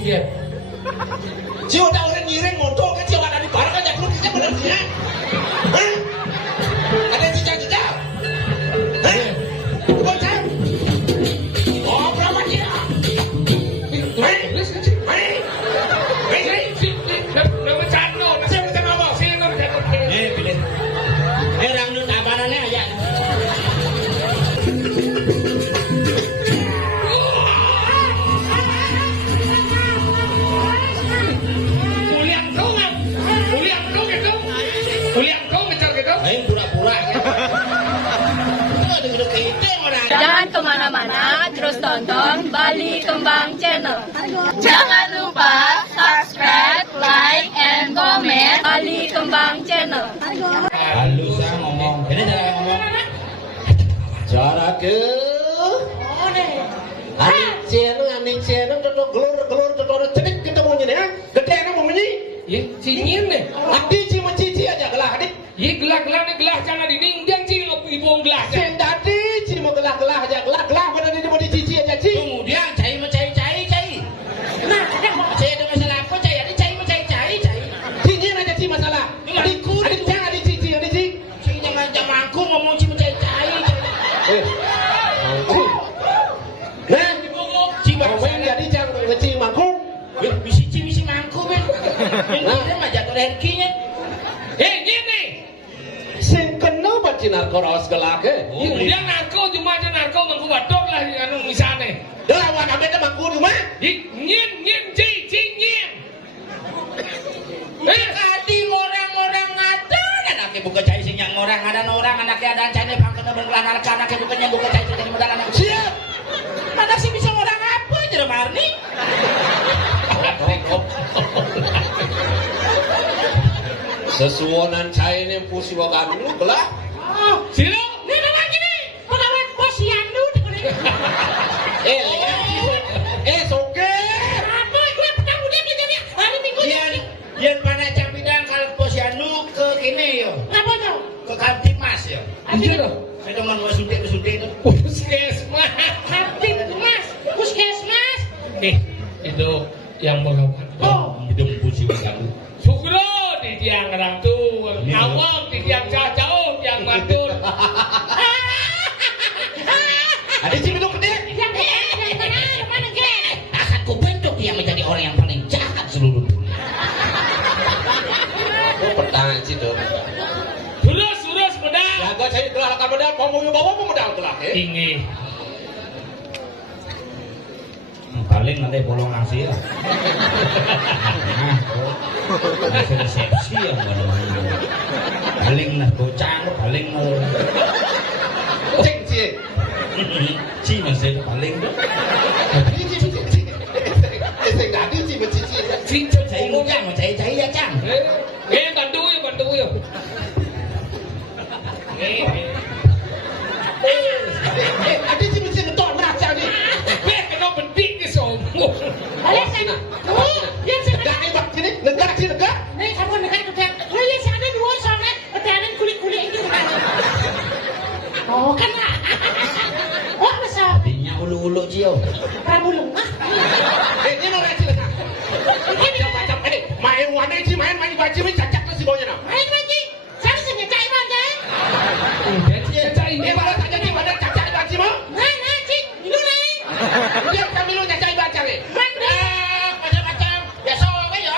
Iya. Jiwa ada orang ngiring montol kan jiwa ada di barang kan jago kita benar sih. Hah? Ada cicak-cicak. Hah? Bocah. Oh, berapa dia? Jangan kemana-mana, terus tonton Bali Kembang Channel. Jangan lupa subscribe, like, and comment Bali Kembang Channel. Halus ya ngomong. Ini cara ngomong. Cara ke. Ani channel, toto gelur, toto cedik kita mau nyini ya. Gede na mau nyini. Iya, cingin nih. Adi cuma cici aja gelah adik. Iya gelah nih gelah jangan dinding cing ibu gelah. Sen tadi cuma gelah aja gelah pada ini mau dicici aja cing. Kemudian cai. Nah, cai ada masalah apa cai? Ada cai. Cincin aja cing masalah. Adik jangan adik cici. Cai jangan mangku ngomong cai. Nah, ngomongin jadi jangan ngecing mangkuk. Bisi mangku ben. Ini mah jatuh rezekinya. Gini. Sing kena baca narko rawas gelah ke. Dia narko cuma aja narko mangku wadok lah anu misalnya. Dah awak ambil mangkuk di rumah. Nyin cing. Kadi orang-orang ada anaknya buka cai sing yang orang anaknya ada cai pangkat bergelah anaknya bukannya buka cai jadi modal anak. Siap. Mana sih bisa orang apa jero Marni? Sesuonan cai ini pusi wagan lu gelah. Silo. Ini nama gini. Pegawai posyandu. Soke. Apa gue petang udah kerjanya hari Minggu. Yen mana campidang kalau posyandu ke kene yo. Ngapa yo? Ke Kamtipmas yo. Iya dong. Saya cuma mau suntik itu. Puskesmas. Puskesmas. Itu yang mengawal. Hidup pusi wagan. Sugro di tiang ratu, awam di tiang cacau, tiang matur. Ada cimiduk gede. Mana gede? Akan kubentuk dia menjadi orang yang paling jahat seluruh dunia. Oh, pertanyaan situ. Surus pedang. Jaga cai gelah lakar modal, mau bawa modal gelah ya. Tinggi. Paling nanti bolong ngasih lah. Nah, resepsi yang mana paling nah bocah paling Cing masih paling Sing tadi cici. Cinta cai ngujang cai ya cang. Bantu ya. Ada cici betul macam ni. Kena penting ke sombong. Balik sana. Yang sana. Negara ibak sini, negara. Nih kamu negara ketek. Lo yang sana dua soalnya keteran kulit itu kan. Oh kan lah. Oh masa. Tadinya ulu-ulu cio. Pramulung ah. Ini mau racun nak. Macam ini. Main warna ini main baca main cacak tu si bawanya nak. Main lagi. Saya sengaja cai mana? Cai. Baru tak jadi pada cacak baca mau. Mana cik? Minum ni. Dia kami lu cacak baca ni. Mana? Macam-macam. Biasa kan ya.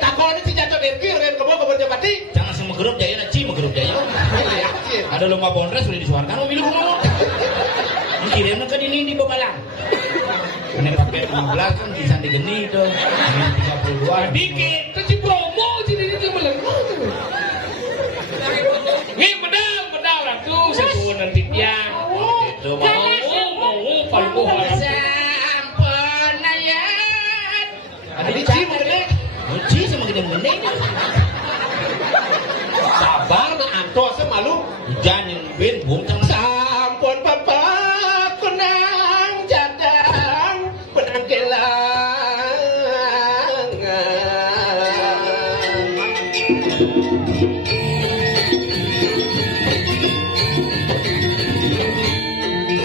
Tak kau ni si jatuh dergi, ren kau kerja pati. Jangan semua grup jaya nak ci grup jaya. Ada lomba bondres sudah disuarkan. Oh milu ngomong. Kirimnya ke dinding di Bebalang. Ini pakai 15 kan bisa digeni itu. Ini 32 Dikit. Itu promo sini melengkung. Nih medal lah tuh sesuatu nanti tiang. itu Mau palu sampun ayat. Ada di cium gede. Uji sama gede-gede. Sabar na antos malu. Hujan yang bin bungkang Sampun papa kunang jadang penanggelangan.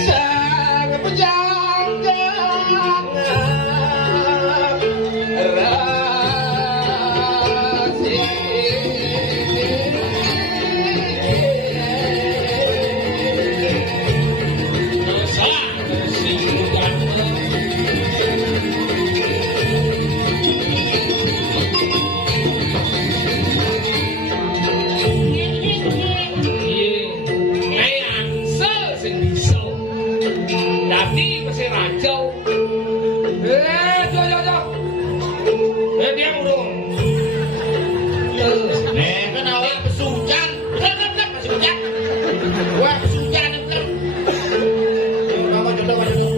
Sang penjaga kau. Dia burung. Kan awak pesujan. Betul masih hujan. Wah, pesujan betul. Mama jodoh mana tu?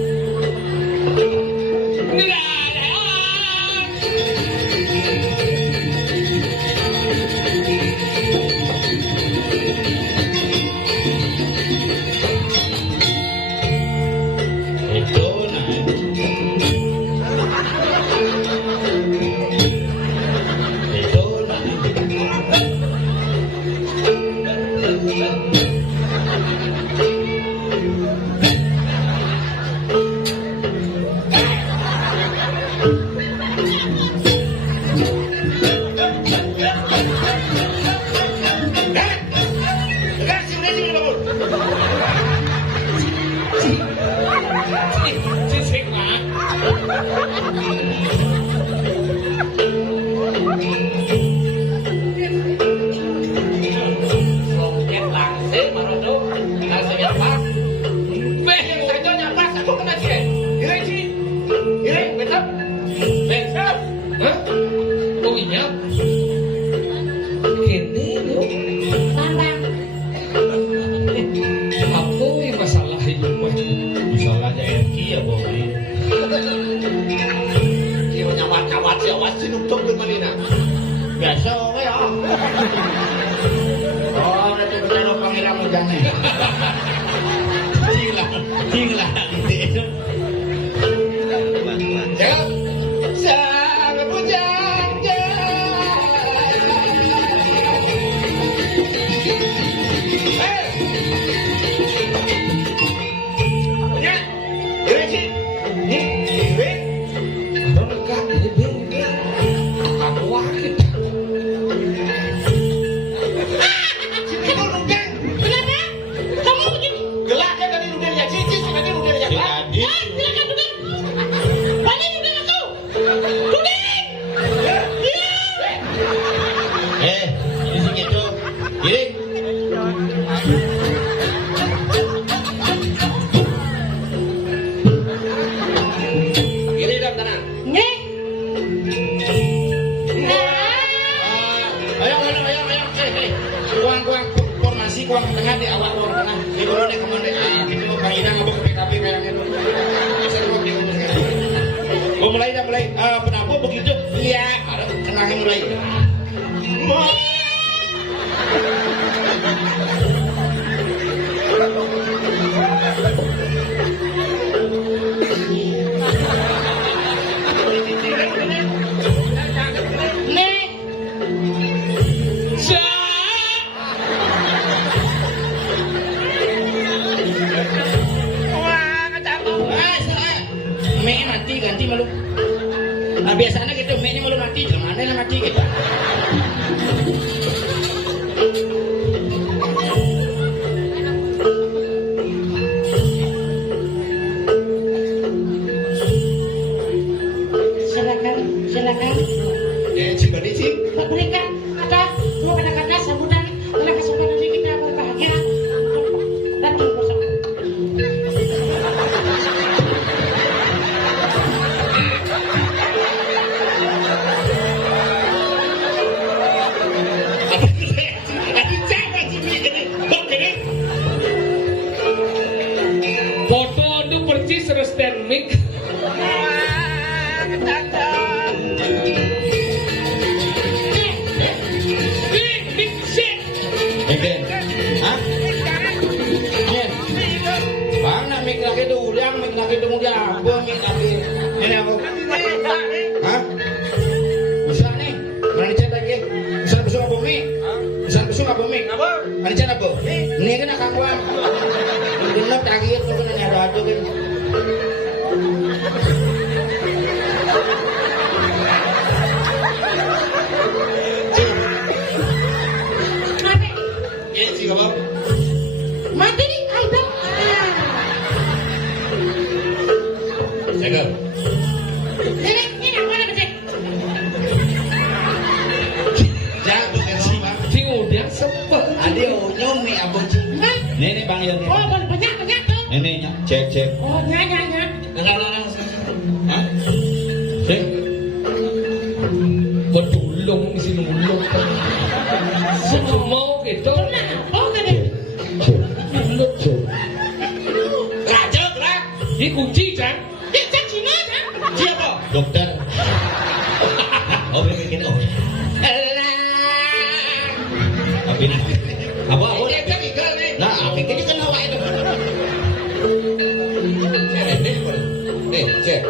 Biasa we ya. Oh, nanti benar pangeran jangan. Cinglah. Sang pujangga. Ya. Ini sih. Ini. Orang dekat ini. Aku wakil. Kuang tengah di awak kuang tengah di bawah dek kemana itu panginan ngabuk PKP kayak gitu bisa ngomong di umur sekarang gue mulai penapa begitu iya ada kenangnya mulai ganti malu. Nah, biasanya gitu, mie malu mati, jangan aneh mati gitu. Silakan. Coba nih sih. Berikan ada dua kata-kata sambutan pada kesempatan ini kita berbahagia dan bersama. Foto itu percis restand mic. Ini aku. Hah? Bisa nih. Mana dicat lagi? Bisa besok apa mi? Bisa besok apa mi? Apa? Mana dicat apa? Ini kan akan kuat. Genap lagi itu kan ada kan. Mati. Ini sih apa? Mati nih, ayo. Jaga. Ini mana becek? Jago kan sih, Bang. Si udah sepet. Ada onyong nih abang sih. Ini bang ya nih. Oh, banyak tuh. Ini cek. Oh, nyanya. Enggak. dokter. Oh bikin oh. Abin apa? Ini kan ikan nih. Nah, abin ini kan hawa itu. Nih, cek.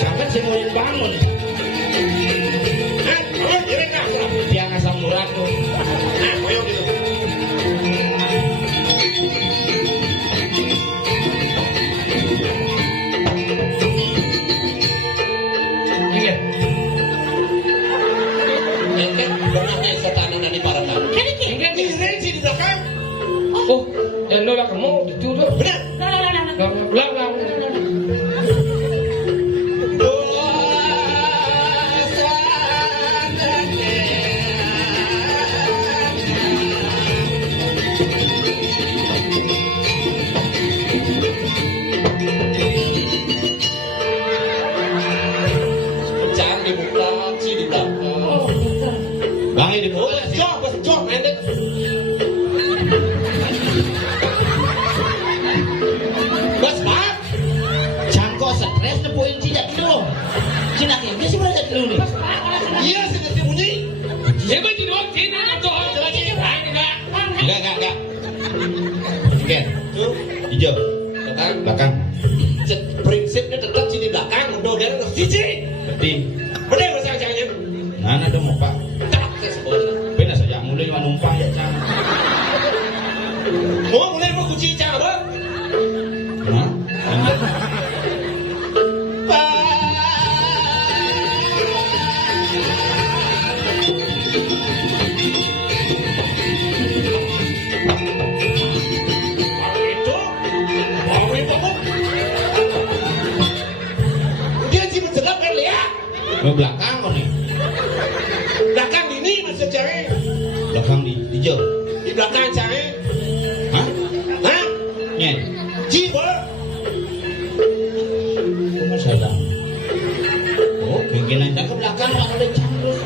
Sampai saya mau bangun. Dia ngasam murah tuh. Iya. Benarnya setan ini diparahkan. Ingat Ini sih di belakang. oh, nolak kamu itu tuh. Benar. Belang. Jangan dibuka, sih di belakang. Bang ini Oh, bukan sih. besok, mendek. Bas, Pak. Cangko stres nepuin cidak dulu. Cidak ini sih berada dulu nih. Iya, sedikit bunyi. Siapa jadi waktu ini atau Enggak. Ken, Tuh, hijau, belakang. belakang. Prinsipnya tetap sini belakang, udah harus cici. Berarti, Bener bahasa jangan. mana dong Pak? Tak sesuatu. Benar saja mulai numpah ya Cang. Mau mulai mau kunci cara apa? Hah? Dia sih berjelak kan lihat. Ke belakang kok nih. Belakang ini maksud cewek. Belakang di hijau. Di belakang cewek. Hah? Hah? Nyen. Jiwa. Kok salah? Oh, keinginan ke belakang nggak ada cangkruk.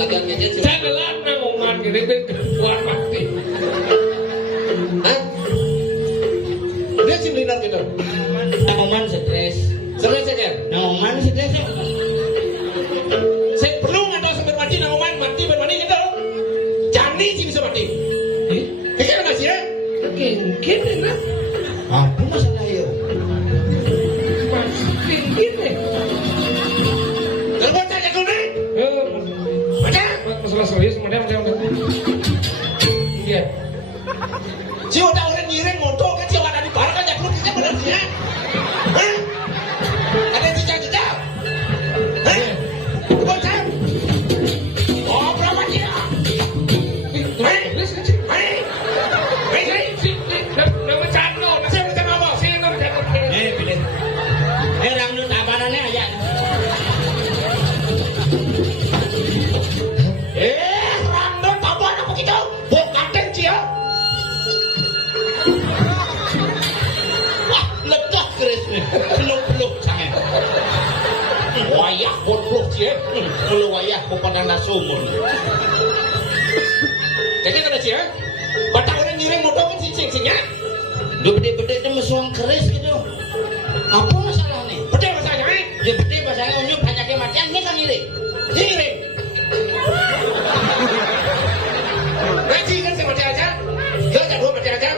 Tangan ini. Saya gelar ngomongan gini buat pasti. Hah? Dia sih melinar gitu. Nangoman stres. Serius ya kan? Nangoman stres. Saya perlu nggak tahu sampai mati nama mati bermandi gitu. Jani sih bisa mati. Kayaknya nggak sih ya? Mungkin enak. Apa masalah ya? Gini. Kalau bocah jago nih, bocah. Masalah serius, madam. Iya. Jiwa tahu orang ngiring motor kan jiwa ada di bar kan jago kita benar sih ya? Hah? Ada yang cicak-cicak? Hah? Bocah. Oh berapa dia? Hei, hei, hei, Nama cano. saya macam apa? Sini nama cano. Pilih. Rangdut abanannya aja. Randon apa anak begitu? Bokaten cia. Wah, ledak keris nih. Peluk-peluk sangat. Wayah bodoh cia. Kalau wayah kau pada nasumur. Jadi kata cia, batang orang ngiring motor kan sing-singnya. Udah bede-bede dia mesuang keris gitu. Apa masalah nih? Betul masalahnya, Dia bede bahasanya unyuk banyaknya matian ini kan ngiring. ngiring. Ngaji kan saya mati aja. Gak ada dua mati aja.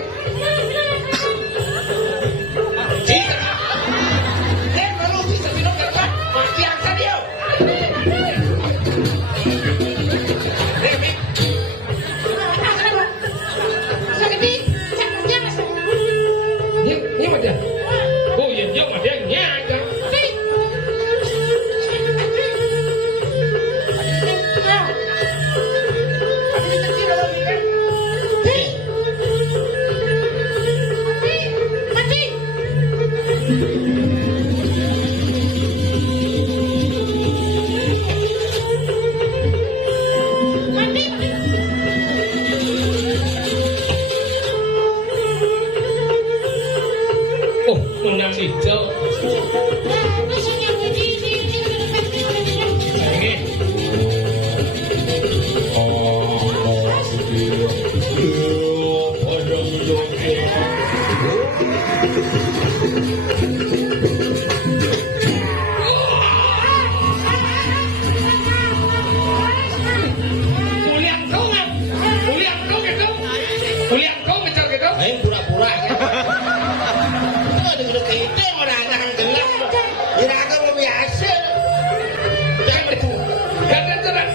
Jika dia baru bisa minum kerja, mati aja dia.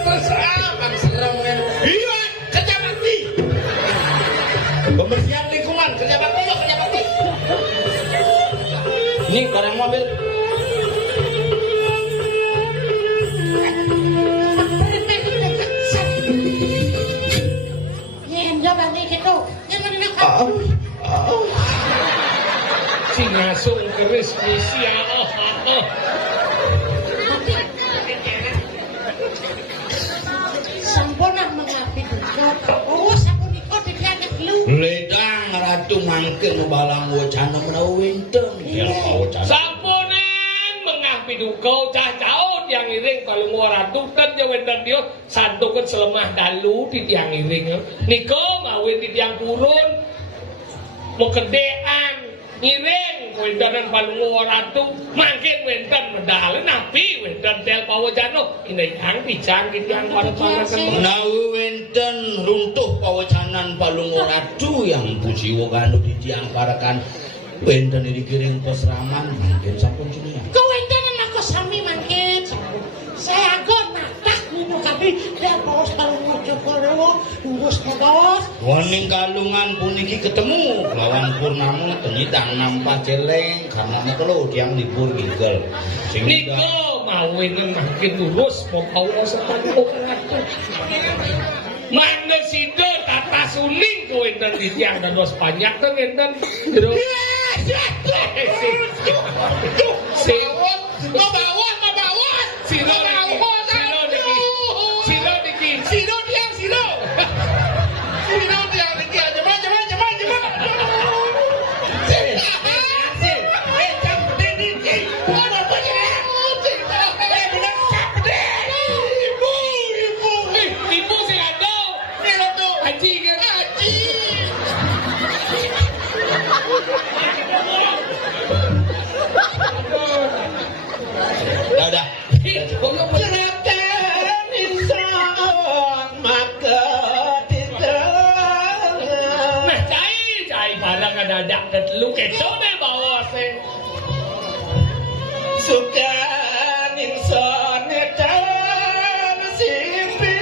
terserah bang serem kan. Iya kerja bakti. Pembersihan lingkungan, kerja bakti lo, kerja bakti. Ini barang mobil. Si ngasung keris misia Sampurna mengapi dulu. Sabun ikut didianak lu. Ledang ratu mangkin balang wacana menawa winten. Sampunan mengapi duka cah-caut yang iring kalau mau ratu kan jawen dan dia santukun selemah dalu di tiang iring. Niko mawin di tiang purun mau kedean ngiring wendanan palungo ratu mangkin wendan medal napi wendan tel pawajano ini yang picang di tiang panas-panas menawi wenten runtuh pawacanan palungo ratu yang pujiwa kanu di tiang parakan wenten dikiring peseraman mungkin sampun dunia Kau wendanan aku sami mangkin saya agon natah nino kapi dan bawas palungo jokoro ngurus ngurus waning kalungan puniki ketemu lawan purnamu tenyidang nampak celeng karena mekelo tiang libur gigel Niko mawin makin lurus mau bawa sepatu ratu mana sido tata suling kowe dan di tiang dan dos banyak tuh enten terus dadak ketelu keco deh bawa se Sukan insan edan simpi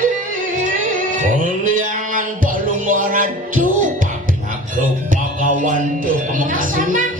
Kaliangan palungo ratu papi aku pagawan tuh pemakasih sama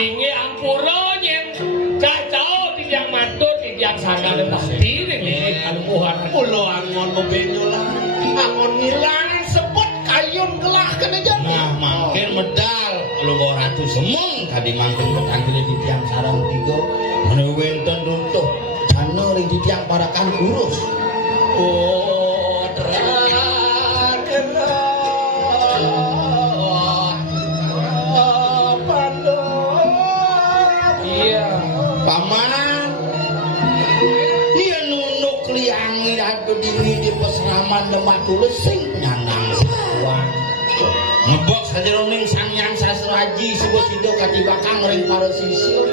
Inge ampuro nyen cacao tiang matur tiang sana lepas diri nih almuhan Pulo angon mobenyola angon ngilang sebut kayun gelah kena jalan. nah mungkin medal palungo ratu semung tadi mangkin petangkili di tiang sarang tiga mana wenten runtuh jana ring di tiang parakan urus Oh terang paman dia nunuk liangi aku diri di peseraman lemak tulesing nyanang satuan ngebok saja roning sangyang sasraji sebuah sido kati bakang ring para sisir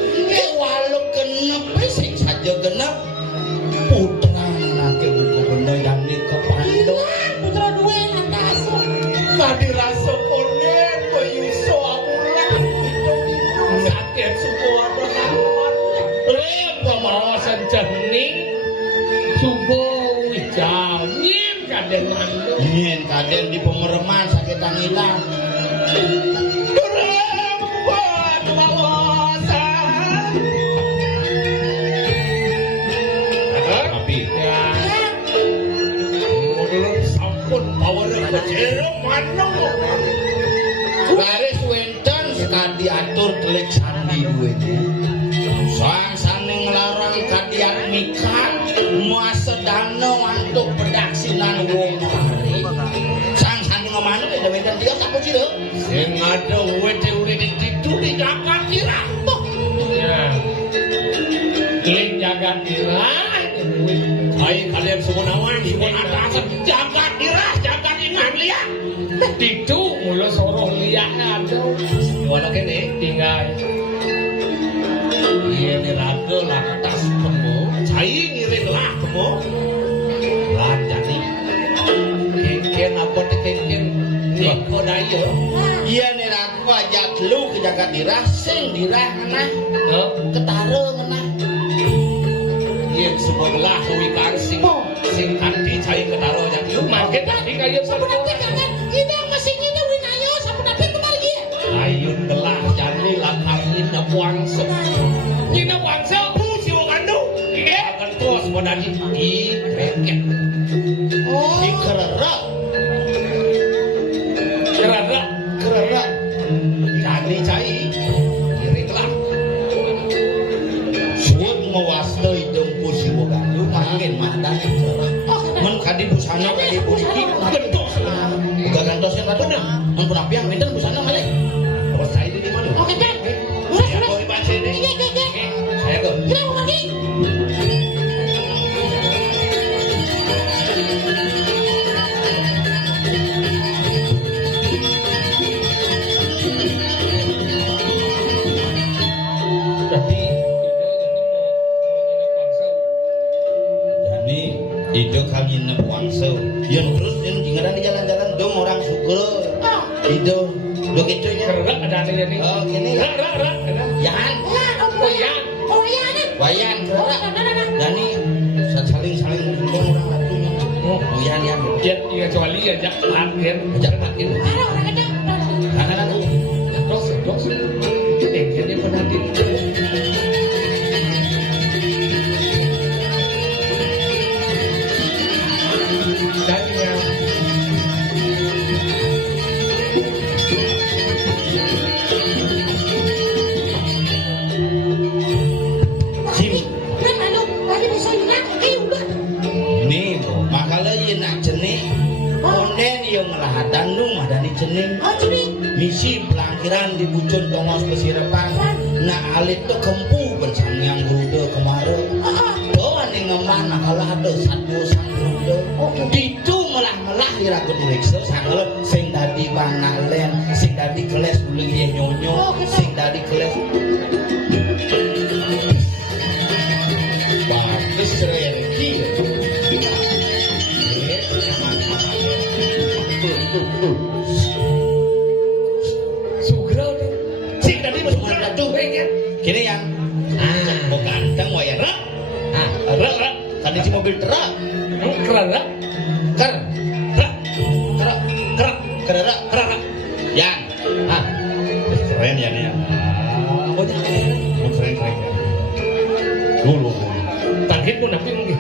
walau genep sing saja genep putra nanti buku bener yang nikepando putra dua lantas kadi rasa konen bayuso amulan sakit semua pemawasan jernih subuh wijau nyen kaden anu nyen kaden di pemereman sakitan hilang durang buat wawasan tapi ya modal sampun powernya kecil manong garis wenten sekali atur telik sandi duitnya sang-saning ngelarang kadiak mikan muasa dana untuk berdaksinan wong hari sang-saning ngomong ada wedan dia sapu sih loh sing ada wete udah ditidu di jagat dirampok ya klik jaga dirah hai kalian semua nawan di mana jagat dirampok liat. Dicu mula soroh liak aduh. Gimana kene? Tinggal. Iya nih raga lantas temu. Cai ngiring lah temu. Lan jadi. Kengken apa kengken? Niko dayo. Iya nih raga ajak lu ke jagat dirah, sing dirah ngenah. Ketara ngenah. Iya semua belah wikan sing tadi cai ketara ajak lu. Makin tadi kayu sama Ini mesinnya winayo sampai nanti kembali. Ayo telah jadi lakangin na puangsa. Nyina wangsa. Pusi wong andu. Iya. Akan terus modani di kreket. Oh. Di kererak. Kerana Kererak. Jadi cai. Kiringlah. Suut mewasta hidung pusi wong andu. Makin matanya kererak. Men kadi busana kadi poliki. Gentos. Bukan gantos yang benar. Men penapian minta busana malih. Terus saya di mana? Oke, Kak. Saya boleh baca ini. Iya. Saya ke. Kenapa lagi? jadi Jadi ide kami nepuangso. Yang terus yang tinggal di jalan-jalan dong orang syukur. Ide do kitunya. kerana ada aneh ni. Oh gini. Rak. Yan, Oh ya. wayan, kerak. Dani saling dong orang latunya. Oh yan. Dia kecuali ajak latihan. Ajak makin. Kanan aku. Dos. Ini pernah di. Nih, makanya yang nak jenis, onden yang ngelahatan lu madani jenis. Misi pelangkiran di bucun tongos pesirapan. Nak alit tu kempu bersangyang grude kemarin. Doan yang ngeman makalah ada satu sang grude. Itu melah iragut meriksa sanggal sing dadi banalen, sing dadi keles beli nyonyo, sing dadi keles. Bagus Renki. Sugro tu. Sing tadi masuk ada tuh ya. Kini yang mau ganteng wayan rak. Rak. Tadi si mobil truk. Kerana Kerak. Yang. Keren ya nih. Keren. Dulu. tangkit pun napi mungkin.